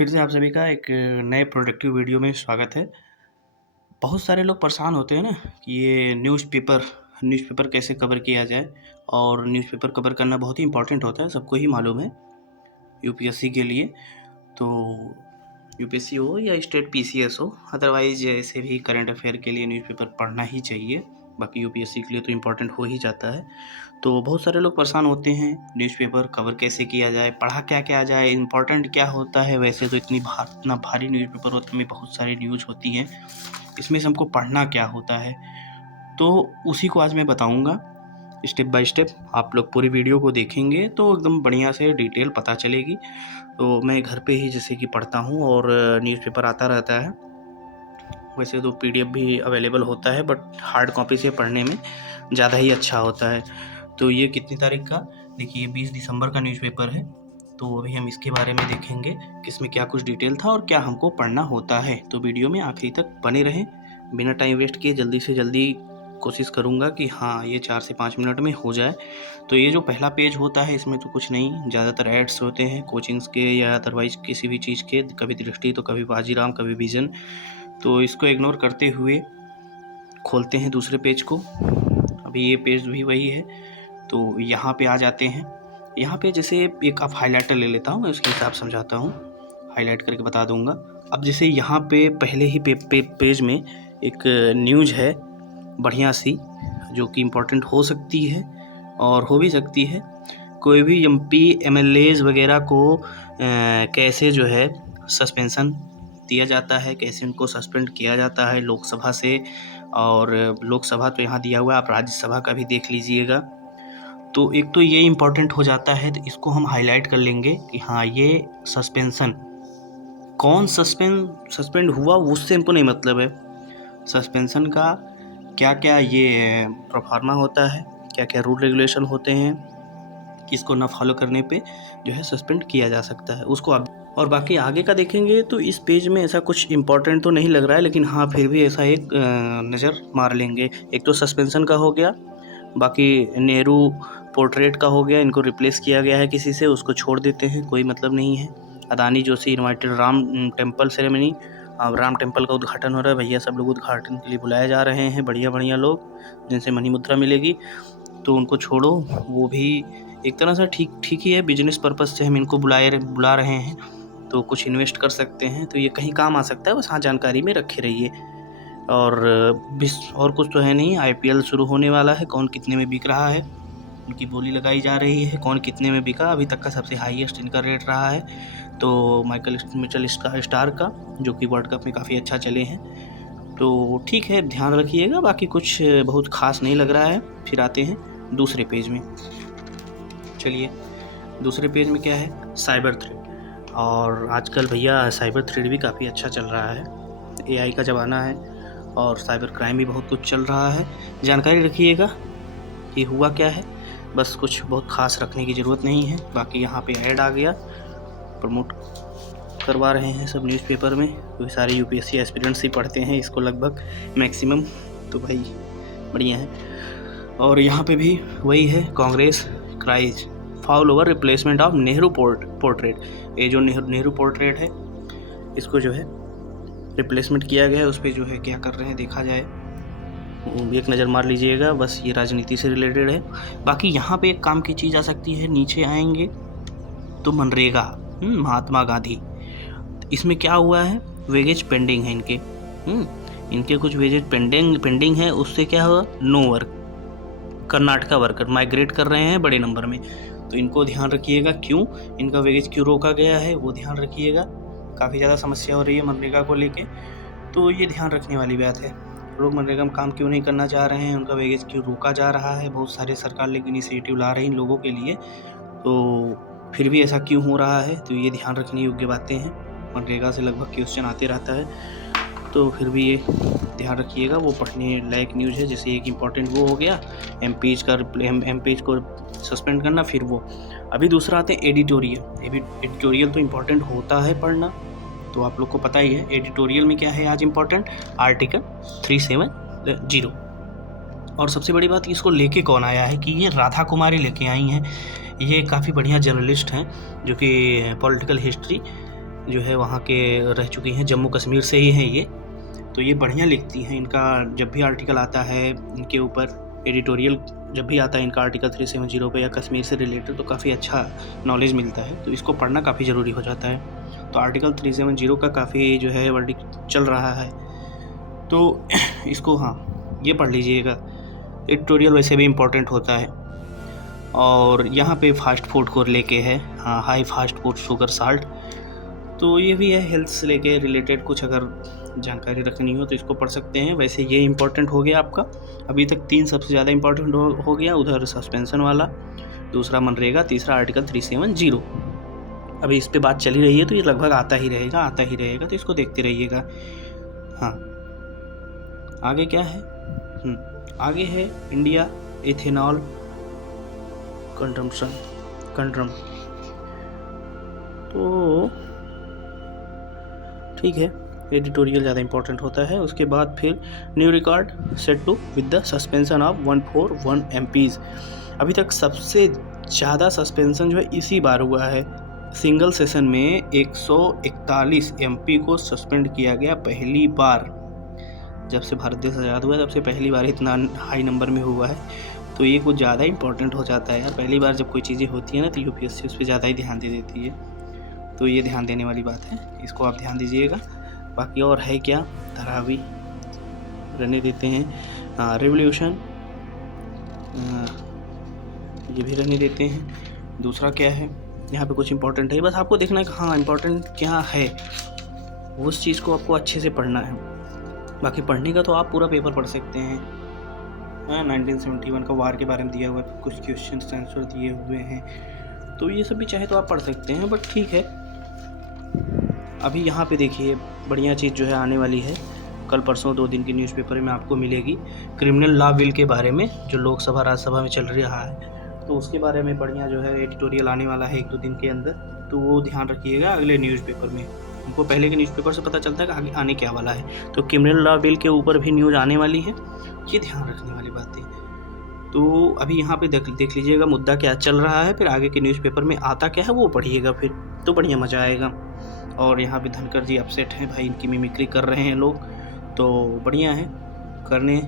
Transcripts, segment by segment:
फिर से आप सभी का एक नए प्रोडक्टिव वीडियो में स्वागत है। बहुत सारे लोग परेशान होते हैं ना कि ये न्यूज़पेपर कैसे कवर किया जाए। और न्यूज़पेपर कवर करना बहुत ही इम्पोर्टेंट होता है, सबको ही मालूम है यूपीएससी के लिए। तो यूपीएससी हो या स्टेट पीसीएस हो, अदरवाइज ऐसे भी करंट अफेयर के लिए न्यूज़पेपर पढ़ना ही चाहिए। बाकी यूपीएससी के लिए तो इम्पोर्टेंट हो ही जाता है। तो बहुत सारे लोग परेशान होते हैं न्यूज़पेपर कवर कैसे किया जाए, पढ़ा क्या जाए, इम्पोर्टेंट क्या होता है। वैसे तो इतना भारी न्यूज़पेपर होता है, बहुत सारी न्यूज़ होती हैं, इसमें से हमको पढ़ना क्या होता है, तो उसी को आज मैं बताऊंगा स्टेप बाय स्टेप। आप लोग पूरी वीडियो को देखेंगे तो एकदम बढ़िया से डिटेल पता चलेगी। तो मैं घर पे ही जैसे कि पढ़ता हूँ और न्यूज़पेपर आता रहता है। वैसे तो पीडीएफ भी अवेलेबल होता है, बट हार्ड कॉपी से पढ़ने में ज़्यादा ही अच्छा होता है। तो ये कितनी तारीख का, देखिए 20 दिसंबर का न्यूज़पेपर है। तो अभी हम इसके बारे में देखेंगे कि इसमें क्या कुछ डिटेल था और क्या हमको पढ़ना होता है। तो वीडियो में आखिरी तक बने रहें, बिना टाइम वेस्ट किए जल्दी से जल्दी कोशिश करूँगा कि हाँ ये 4 से 5 मिनट में हो जाए। तो ये जो पहला पेज होता है इसमें तो कुछ नहीं, ज़्यादातर एड्स होते हैं कोचिंग्स के या अदरवाइज किसी भी चीज़ के, कभी दृष्टि तो कभी बाजीराम कभी विजन। तो इसको इग्नोर करते हुए खोलते हैं दूसरे पेज को। अभी ये पेज भी वही है। तो यहाँ पे आ जाते हैं। यहाँ पे जैसे एक आप हाइलाइटर ले लेता हूँ, मैं उसके हिसाब समझाता हूँ, हाईलाइट करके बता दूंगा। अब जैसे यहाँ पे पहले ही पेज में एक न्यूज़ है बढ़िया सी, जो कि इम्पोर्टेंट हो सकती है और हो भी सकती है। कोई भी एमपी एमएलएज वगैरह को कैसे जो है सस्पेंशन दिया जाता है, कैसे उनको सस्पेंड किया जाता है लोकसभा से। और लोकसभा तो यहाँ दिया हुआ है, आप राज्यसभा का भी देख लीजिएगा। तो एक तो ये इम्पोर्टेंट हो जाता है, तो इसको हम हाईलाइट कर लेंगे कि हाँ ये सस्पेंशन कौन सस्पेंड हुआ उससे हमको नहीं मतलब है। सस्पेंशन का क्या क्या ये प्रोफार्मा होता है, क्या क्या रूल रेगुलेशन होते हैं, किसको ना फॉलो करने पे जो है सस्पेंड किया जा सकता है उसको आप। और बाकी आगे का देखेंगे तो इस पेज में ऐसा कुछ इम्पोर्टेंट तो नहीं लग रहा है, लेकिन हाँ फिर भी ऐसा एक नज़र मार लेंगे। एक तो सस्पेंशन का हो गया, बाकी नेहरू पोर्ट्रेट का हो गया, इनको रिप्लेस किया गया है किसी से, उसको छोड़ देते हैं, कोई मतलब नहीं है। Adani Joshi invited Ram temple ceremony, अब राम टेम्पल का उद्घाटन हो रहा है, भैया सब लोग उद्घाटन के लिए बुलाए जा रहे हैं, बढ़िया लोग जिनसे मनी मुद्रा मिलेगी, तो उनको छोड़ो। वो भी एक तरह से ठीक ही है, बिजनेस पर्पज़ से हम इनको बुला रहे हैं, तो कुछ इन्वेस्ट कर सकते हैं, तो ये कहीं काम आ सकता है, बस हाँ जानकारी में रखे रहिए। और कुछ तो है नहीं। आईपीएल शुरू होने वाला है, कौन कितने में बिक रहा है उनकी बोली लगाई जा रही है, कौन कितने में बिका। अभी तक का सबसे हाईएस्ट इनका रेट रहा है तो मिचेल स्टार्क का, जो कि वर्ल्ड कप में काफ़ी अच्छा चले हैं। तो ठीक है, ध्यान रखिएगा, बाकी कुछ बहुत ख़ास नहीं लग रहा है। फिर आते हैं दूसरे पेज में। चलिए दूसरे पेज में क्या है, साइबर थ्रेट। और आजकल भैया साइबर थ्रेट भी काफ़ी अच्छा चल रहा है, एआई का ज़माना है और साइबर क्राइम भी बहुत कुछ चल रहा है। जानकारी रखिएगा कि हुआ क्या है, बस कुछ बहुत ख़ास रखने की ज़रूरत नहीं है। बाकी यहाँ पे ऐड आ गया, प्रमोट करवा रहे हैं सब न्यूज़पेपर में, क्योंकि सारे यूपीएससी एस्पिरेंट्स ही पढ़ते हैं इसको लगभग मैक्सिमम, तो भाई बढ़िया है। और यहाँ पे भी वही है, Congress cries foul over replacement of Nehru portrait. ये जो नेहरू पोर्ट्रेट है इसको जो है रिप्लेसमेंट किया गया है, उस पर जो है क्या कर रहे हैं देखा जाए, एक नज़र मार लीजिएगा। बस ये राजनीति से रिलेटेड है। बाकी यहाँ पे एक काम की चीज़ आ सकती है, नीचे आएंगे तो मनरेगा, महात्मा गांधी, इसमें क्या हुआ है, वेजेज पेंडिंग है इनके कुछ वेजेज पेंडिंग है, उससे क्या हुआ, no work. Karnataka worker migrate कर रहे हैं बड़े नंबर में, तो इनको ध्यान रखिएगा, क्यों इनका वेजेज क्यों रोका गया है वो ध्यान रखिएगा। काफ़ी ज़्यादा समस्या हो रही है मनरेगा को लेके, तो ये ध्यान रखने वाली बात है। लोग मनरेगा में काम क्यों नहीं करना चाह रहे हैं, उनका वेजेज क्यों रोका जा रहा है। बहुत सारे सरकार लेकिन इनिशिएटिव ला रही है इन लोगों के लिए, तो फिर भी ऐसा क्यों हो रहा है, तो ये ध्यान रखने योग्य बातें हैं। मनरेगा से लगभग क्वेश्चन आते रहता है, तो फिर भी ये ध्यान रखिएगा, वो पढ़ने लायक न्यूज़ है। जैसे एक इम्पॉर्टेंट वो हो गया, एमपीज को सस्पेंड करना। फिर वो अभी दूसरा आते हैं एडिटोरियल तो इम्पॉर्टेंट होता है पढ़ना, तो आप लोग को पता ही है। एडिटोरियल में क्या है आज इम्पॉर्टेंट, आर्टिकल 370। और सबसे बड़ी बात, इसको लेके कौन आया है कि ये राधा कुमारी लेके आई हैं। ये काफ़ी बढ़िया जर्नलिस्ट हैं जो कि पॉलिटिकल हिस्ट्री जो है वहाँ के रह चुकी हैं, जम्मू कश्मीर से ही हैं ये। तो ये बढ़िया लिखती हैं। इनका जब भी आर्टिकल आता है इनके ऊपर एडिटोरियल, जब भी आता है इनका आर्टिकल 370 पे या कश्मीर से रिलेटेड, तो काफ़ी अच्छा नॉलेज मिलता है। तो इसको पढ़ना काफ़ी ज़रूरी हो जाता है। तो आर्टिकल 370 का काफ़ी जो है वर्डिक्ट चल रहा है, तो इसको हाँ ये पढ़ लीजिएगा। एडिटोरियल वैसे भी इम्पोर्टेंट होता है। और यहाँ पे फास्ट फूड को लेके है, हाँ, high fast food sugar salt, तो ये भी है हेल्थ से लेके रिलेटेड। कुछ अगर जानकारी रखनी हो तो इसको पढ़ सकते हैं। वैसे ये इम्पोर्टेंट हो गया आपका, अभी तक 3 सबसे ज़्यादा इम्पोर्टेंट हो गया। उधर सस्पेंशन वाला, दूसरा मनरेगा, तीसरा आर्टिकल 370। अभी इस पे बात चली रही है तो ये लगभग आता ही रहेगा, तो इसको देखते रहिएगा। हाँ, आगे क्या है? आगे है इंडिया इथेनॉल कंट्रम। तो ठीक है, एडिटोरियल ज़्यादा इंपॉर्टेंट होता है। उसके बाद फिर new record set to with the suspension of 141 MPs। अभी तक सबसे ज़्यादा सस्पेंशन जो है इसी बार हुआ है। सिंगल सेशन में 141 MP को सस्पेंड किया गया, पहली बार। जब से भारत देश आज़ाद हुआ है तब से पहली बार इतना हाई नंबर में हुआ है। तो ये कुछ ज़्यादा इंपॉर्टेंट हो जाता है यार। पहली बार जब कोई चीज़ें होती है ना तो UPSC उस पर ज़्यादा ही ध्यान दे देती है। तो ये ध्यान देने वाली बात है, इसको आप ध्यान दीजिएगा। बाकी और है क्या, धारावी रहने देते हैं। रिवोल्यूशन ये भी रहने देते हैं। दूसरा क्या है, यहाँ पे कुछ इंपॉर्टेंट है, बस आपको देखना है कि हाँ इंपॉर्टेंट क्या है, उस चीज़ को आपको अच्छे से पढ़ना है। बाकी पढ़ने का तो आप पूरा पेपर पढ़ सकते हैं। 1971 का वार के बारे में दिया हुआ है, कुछ क्वेश्चन आंसर दिए हुए हैं, तो ये सब भी चाहे तो आप पढ़ सकते हैं। बट ठीक है, अभी यहाँ पे देखिए बढ़िया चीज़ जो है आने वाली है। कल परसों 2 दिन की न्यूज़पेपर में आपको मिलेगी क्रिमिनल लॉ बिल के बारे में, जो लोकसभा राज्यसभा में चल रहा है। तो उसके बारे में बढ़िया जो है एडिटोरियल आने वाला है 1-2 दिन के अंदर। तो वो ध्यान रखिएगा अगले न्यूज़पेपर में। हमको पहले के न्यूज़पेपर से पता चलता है कि आगे आने क्या वाला है। तो क्रिमिनल लॉ बिल के ऊपर भी न्यूज़ आने वाली है, ये ध्यान रखने वाली बात है। तो अभी यहाँ पे देख लीजिएगा मुद्दा क्या चल रहा है, फिर आगे के न्यूज़पेपर में आता क्या है वो पढ़िएगा, फिर तो बढ़िया मज़ा आएगा। और यहाँ पे धनखड़ जी अपसेट हैं भाई, इनकी मिमिक्री कर रहे हैं लोग, तो बढ़िया है, करने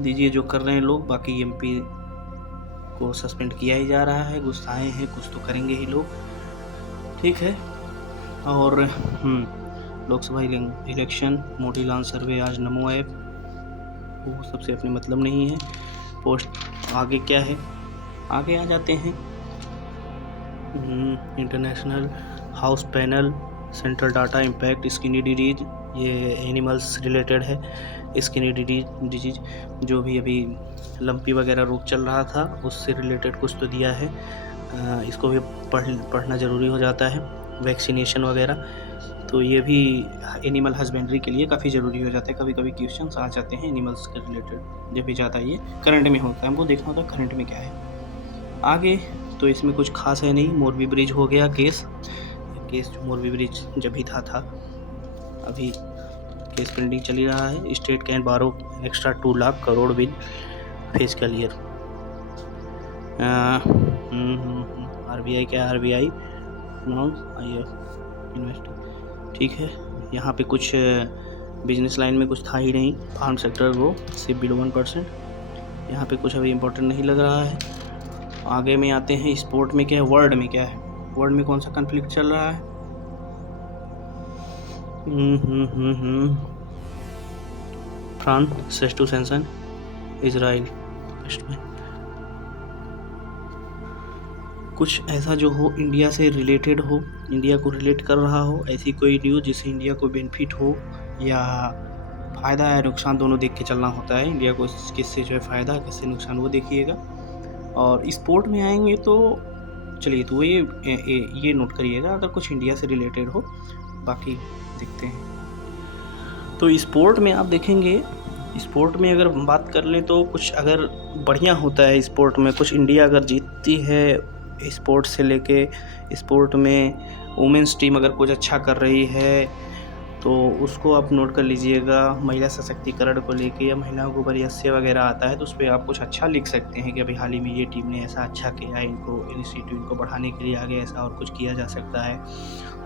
दीजिए जो कर रहे हैं लोग। बाकी MP को सस्पेंड किया ही जा रहा है, गुस्साए हैं, कुछ तो करेंगे ही लोग, ठीक है। और लोकसभा इलेक्शन, मोतीलाल सर्वे आज नमो ऐप, वो सबसे अपने मतलब नहीं है। पोस्ट आगे क्या है, आगे आ जाते हैं। International house panel central data impact skinny disease, ये एनिमल्स रिलेटेड है। स्किनी डिजीज जो भी अभी लंपी वगैरह रोग चल रहा था उससे रिलेटेड कुछ तो दिया है। इसको भी पढ़ना ज़रूरी हो जाता है। वैक्सीनेशन वगैरह, तो ये भी एनिमल हस्बेंड्री के लिए काफ़ी ज़रूरी हो जाता है। कभी कभी क्वेश्चंस आ जाते हैं एनिमल्स के रिलेटेड, जब भी ज़्यादा ये करंट में होता है, हमको देखना होता है करंट में क्या है। आगे तो इसमें कुछ खास है नहीं। मोरबी ब्रिज हो गया केस जो मोरबी ब्रिज जब भी था अभी केस पेंडिंग चली रहा है। स्टेट कैन बारो extra 2 lakh crore with fiscal year. RBI क्या, RBI इन्वेस्ट, ठीक है। यहाँ पे कुछ बिजनेस लाइन में कुछ था ही नहीं। फार्म सेक्टर वो सिर्फ बिलो 1%, यहाँ पे कुछ अभी इम्पोर्टेंट नहीं लग रहा है। आगे में आते हैं स्पोर्ट में क्या है, वर्ल्ड में क्या है, वर्ल्ड में कौन सा कॉन्फ्लिक्ट चल रहा है। France says to sanction Israel, कुछ ऐसा जो हो इंडिया से रिलेटेड हो, इंडिया को रिलेट कर रहा हो, ऐसी कोई न्यूज़ जिससे इंडिया को बेनिफिट हो या फ़ायदा या नुकसान दोनों देख के चलना होता है। इंडिया को किससे जो है फ़ायदा, किससे नुकसान, वो देखिएगा। और स्पोर्ट में आएंगे तो चलिए, तो ये नोट करिएगा अगर कुछ इंडिया से रिलेटेड हो। बाकी देखते हैं। तो स्पोर्ट में आप देखेंगे, स्पोर्ट में अगर बात कर लें तो कुछ अगर बढ़िया होता है स्पोर्ट में, कुछ इंडिया अगर जीतती है स्पोर्ट से लेके, स्पोर्ट में वुमेंस टीम अगर कुछ अच्छा कर रही है तो उसको आप नोट कर लीजिएगा। महिला सशक्तिकरण को लेके या महिलाओं को ऊपर यस्य वगैरह आता है तो उस पर आप कुछ अच्छा लिख सकते हैं कि अभी हाल ही में ये टीम ने ऐसा अच्छा किया, इनको इंस्टीट्यूट को बढ़ाने के लिए आगे ऐसा और कुछ किया जा सकता है।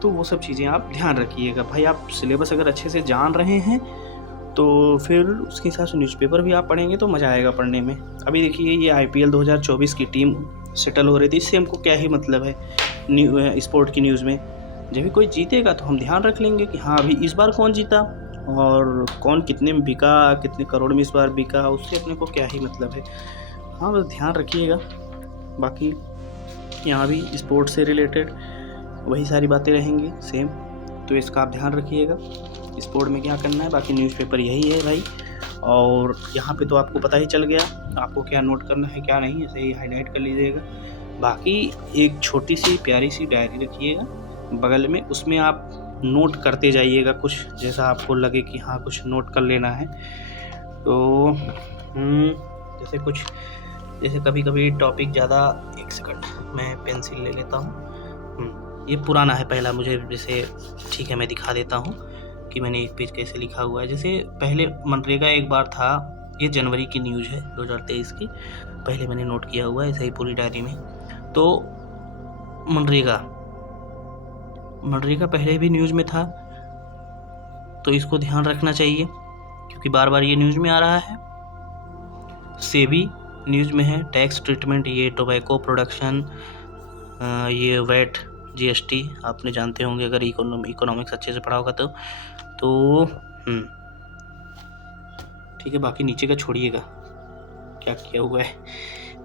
तो वो सब चीज़ें आप ध्यान रखिएगा। भाई आप सिलेबस अगर अच्छे से जान रहे हैं तो फिर उसके हिसाब से न्यूज़पेपर भी आप पढ़ेंगे तो मज़ा आएगा पढ़ने में। अभी देखिए ये IPL 2024 की टीम सेटल हो रही थी, इससे हमको क्या ही मतलब है स्पोर्ट की न्यूज़ में। जब भी कोई जीतेगा तो हम ध्यान रख लेंगे कि हाँ अभी इस बार कौन जीता और कौन कितने में बिका, कितने करोड़ में इस बार बिका, उससे अपने को क्या ही मतलब है। हाँ बस ध्यान रखिएगा। बाकी यहाँ भी स्पोर्ट से रिलेटेड वही सारी बातें रहेंगी सेम, तो इसका आप ध्यान रखिएगा स्पोर्ट में क्या करना है। बाकी न्यूज़पेपर यही है भाई, और यहाँ पे तो आपको पता ही चल गया आपको क्या नोट करना है क्या नहीं, ऐसे ही हाईलाइट कर लीजिएगा। बाकी एक छोटी सी प्यारी सी डायरी रखिएगा बगल में, उसमें आप नोट करते जाइएगा कुछ जैसा आपको लगे कि हाँ कुछ नोट कर लेना है। तो जैसे कभी कभी टॉपिक ज़्यादा, एक सेकंड मैं पेंसिल ले लेता हूँ। ये पुराना है पहला, मुझे जैसे ठीक है मैं दिखा देता हूँ कि मैंने एक पेज कैसे लिखा हुआ है। जैसे पहले मनरेगा एक बार था, ये जनवरी की न्यूज़ है 2023 की, पहले मैंने नोट किया हुआ है ऐसे ही पूरी डायरी में। तो मनरेगा पहले भी न्यूज़ में था, तो इसको ध्यान रखना चाहिए क्योंकि बार बार ये न्यूज़ में आ रहा है। सेबी न्यूज़ में है, टैक्स ट्रीटमेंट, ये टोबैको प्रोडक्शन, ये वैट GST आपने जानते होंगे अगर इकोनॉमिक्स अच्छे से पढ़ा होगा तो ठीक है। बाकी नीचे का छोड़िएगा क्या किया हुआ है,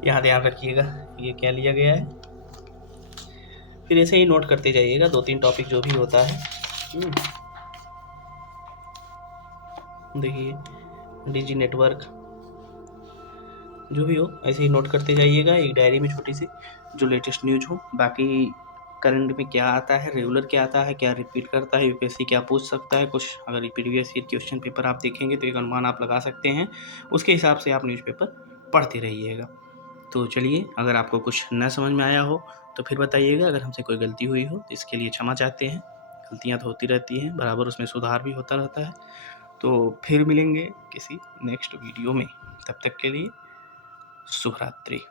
यहाँ ध्यान रखिएगा ये क्या लिया गया है। फिर ऐसे ही नोट करते जाइएगा 2-3 टॉपिक जो भी होता है। देखिए डिजी नेटवर्क जो भी हो ऐसे ही नोट करते जाइएगा एक डायरी में छोटी सी, जो लेटेस्ट न्यूज़ हो। बाकी करंट में क्या आता है, रेगुलर क्या आता है, क्या रिपीट करता है, UPSC क्या पूछ सकता है, कुछ अगर प्रीवियस ईयर क्वेश्चन पेपर आप देखेंगे तो एक अनुमान आप लगा सकते हैं, उसके हिसाब से आप न्यूज़पेपर पढ़ते रहिएगा। तो चलिए, अगर आपको कुछ न समझ में आया हो तो फिर बताइएगा, अगर हमसे कोई गलती हुई हो तो इसके लिए क्षमा चाहते हैं। गलतियाँ तो होती रहती हैं, बराबर उसमें सुधार भी होता रहता है। तो फिर मिलेंगे किसी नेक्स्ट वीडियो में, तब तक के लिए शुभ रात्रि।